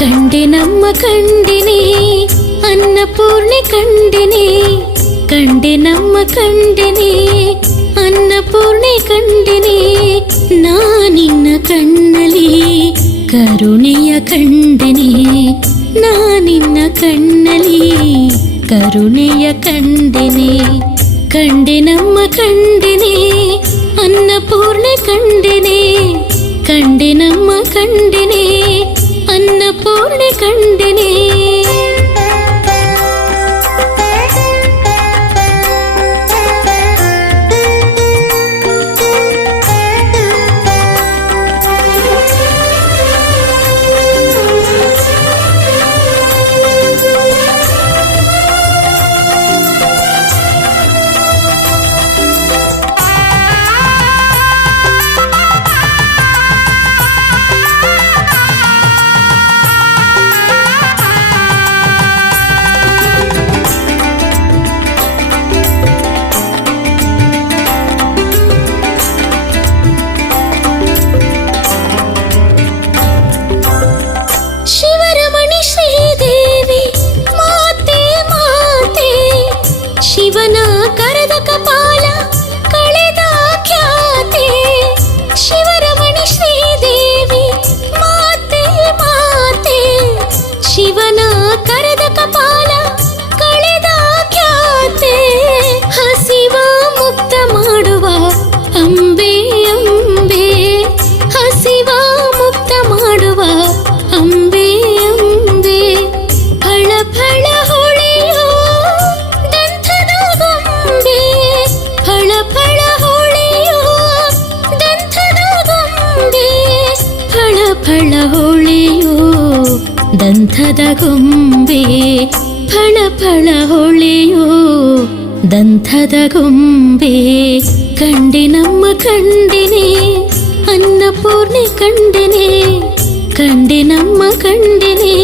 ಕಂಡೆನಮ್ಮ ಕಂಡೆನೆ ಅನ್ನಪೂರ್ಣೆ ಕಂಡೆನೆ, ಕಂಡೆನಮ್ಮ ಕಂಡೆನೆ ಅನ್ನಪೂರ್ಣೆ ಕಂಡೆನೆ, ನಾನಿನ್ನ ಕಣ್ಣಲಿ ಕರುಣೆಯ ಕಂಡೆನೆ, ನಾನಿನ್ನ ಕಣ್ಣಲಿ ಕರುಣೆಯ ಕಂಡೆನೆ, ಕಂಡೆನಮ್ಮ ಕಂಡೆನೆ ಅನ್ನಪೂರ್ಣೆ ಕಂಡೆನೆ, ಕಂಡೆನಮ್ಮ ಕಂಡೆನೆ ಅನ್ನಪೂರ್ಣೆ ಕಂಡೆನೆ. ಶಿವನ ಕರೆದ ಕಪಾಲ ಕಳೆದ ಖ್ಯಾತೆ, ಶಿವರಮಣಿ ಶ್ರೀದೇವಿ ಮಾತೆ ಮಾತೆ, ಶಿವನ ಕರೆದ ಕಪಾಲ ಕಳೆದ ಖ್ಯಾತೆ, ಹಸಿವ ಮುಕ್ತ ಮಾಡುವ ಅಂಬೆ ಅಂಬೆ, ಹಸಿವ ಮುಕ್ತ ಮಾಡುವ ಅಂಬೆ ಅಂಬೆ, ಫಳ ಫಳ ಹೊಳೆಯೋ ದಂಥದ ಗೊಂಬೆ, ಫಳ ಫಳ ಹೊಳೆಯೋ ದಂಥದ ಗೊಂಬೆ, ಫಳ ಫಳ ಹೊಳೆಯೋ ದಂಥದ ಗೊಂಬೆ, ಫಳ ಫಳ ಹೊಳೆಯೋ ದಂಥದ ಗೊಂಬೆ, ಕಂಡೆನಮ್ಮ ಕಂಡೆನೆ ಅನ್ನಪೂರ್ಣೆ ಕಂಡೆನೆ, ಕಂಡೆನಮ್ಮ ಕಂಡೆನೆ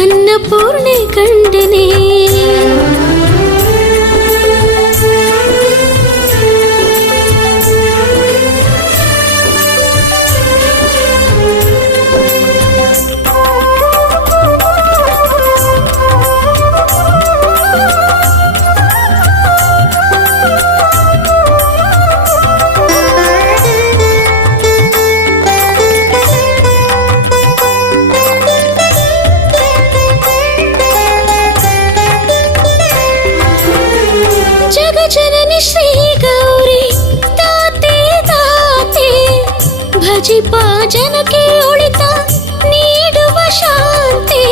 ಅನ್ನಪೂರ್ಣೆ ಕಂಡೆನೆ. ಜಗಜನನಿ ಶ್ರೀ ಗೌರಿ ತಾತೆ ತಾತೆ, ಭಜಿಪ ಜನಕ್ಕೆ ಒಳಿತ ನೀಡುವ ಶಾಂತಿ,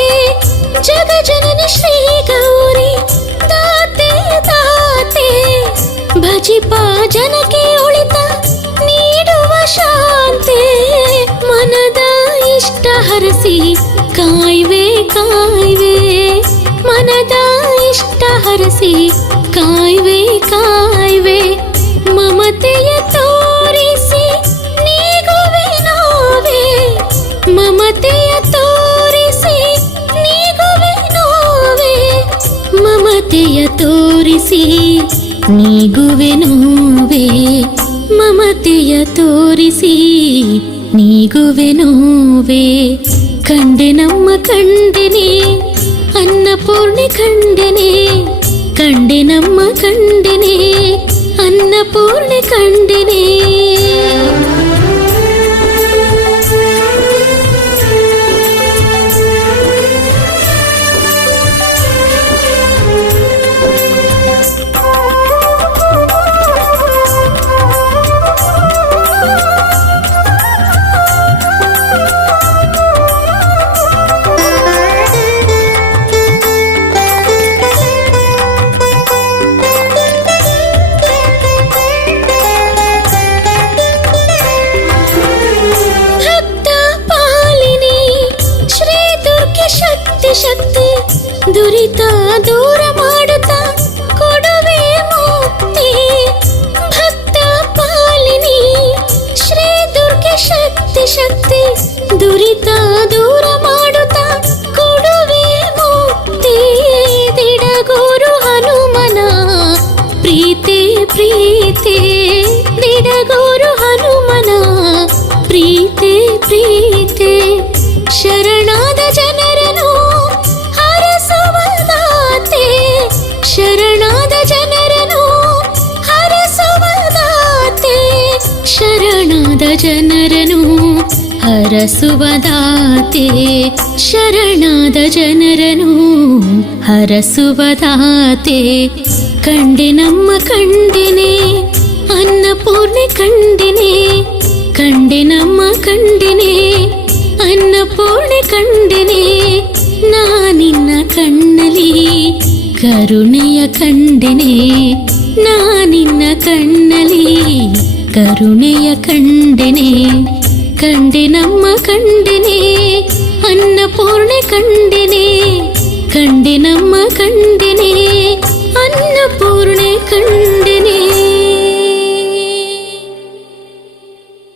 ಜಗಜನನಿ ಶ್ರೀ ಗೌರಿ ತಾತೆ ತಾತೆ, ಭಜಿಪ ಜನಕ್ಕೆ ಒಳಿತ ನೀಡುವ ಶಾಂತಿ, ಮನದ ಇಷ್ಟ ಹರಸಿ ಕಾಯ್ವೆ ಕಾಯ್ವೆ, ಮನದ ಇಷ್ಟ ಹರಸಿ ಕಾಯ್ವೆ ಕಾಯ್ವೆ, ಮಮತೆಯ ತೋರಿಸಿ ನೀಗುವೆ ನೋವೆ, ಮಮತೆಯ ತೋರಿಸಿ ನೀಗುವೆ ನೋವೆ, ಮಮತೆಯ ತೋರಿಸಿ ನೀಗುವೆ ನೋವೆ, ಮಮತೆ ಮಮತೆಯ ತೋರಿಸಿ ನೀಗುವೆ ನೋವೆ ಕಂಡೆ ನಮ್ಮ ಕಂಡೆನೆ ಅನ್ನಪೂರ್ಣೆ ಕಂಡೆನೆ ಕಂಡೆ ನಮ್ಮ ಕಂಡೆನೆ ಅನ್ನಪೂರ್ಣೆ ಕಂಡೆನೆ ಶಕ್ತಿ ದುರಿತ ದೂರ ಮಾಡುತ್ತಾ ಕೊಡುವೆ ಮುಕ್ತಿ ಭಕ್ತ ಪಾಲಿನಿ ಶ್ರೀ ದುರ್ಗೆ ಶಕ್ತಿ ದುರಿತ ದೂರ ಮಾಡುತ್ತಾ ಕೊಡುವೆ ಮುಕ್ತಿ ದಿಡಗೂರು ಹನುಮನ ಪ್ರೀತೆ ಪ್ರೀತೆ ದಿಡಗೂರು ಹನುಮನ ಪ್ರೀತೆ ಪ್ರೀತೆ ಶರಣಾದ ಜನರನ್ನು ಶರಣಾದ ಜನರನ್ನು ಹರಸುವದಾತೆ ಶರಣಾದ ಜನರನ್ನು ಹರಸುವದಾತೆ ಶರಣಾದ ಜನರನ್ನು ಹರಸುವದಾತೆ ಕಂಡೆ ನಮ್ಮ ಕಂಡೆನೆ ಅನ್ನಪೂರ್ಣೆ ಕಂಡೆನೆ ಕಂಡೆ ನಮ್ಮ ಕಂಡೆನೆ ಅನ್ನಪೂರ್ಣೆ ಕಂಡೆನೆ ನಾನಿನ್ನ ಕಣ್ಣಲಿ ಕರುಣೆಯ ಕಂಡೆನೆ ನಾನಿನ್ನ ಕಣ್ಣಲಿ ಕರುಣೆಯ ಕಂಡೆನೆ ಕಂಡೆ ನಮ್ಮ ಕಂಡೆನೆ ಅನ್ನಪೂರ್ಣೆ ಕಂಡೆನೆ ಕಂಡೆ ನಮ್ಮ ಕಂಡೆ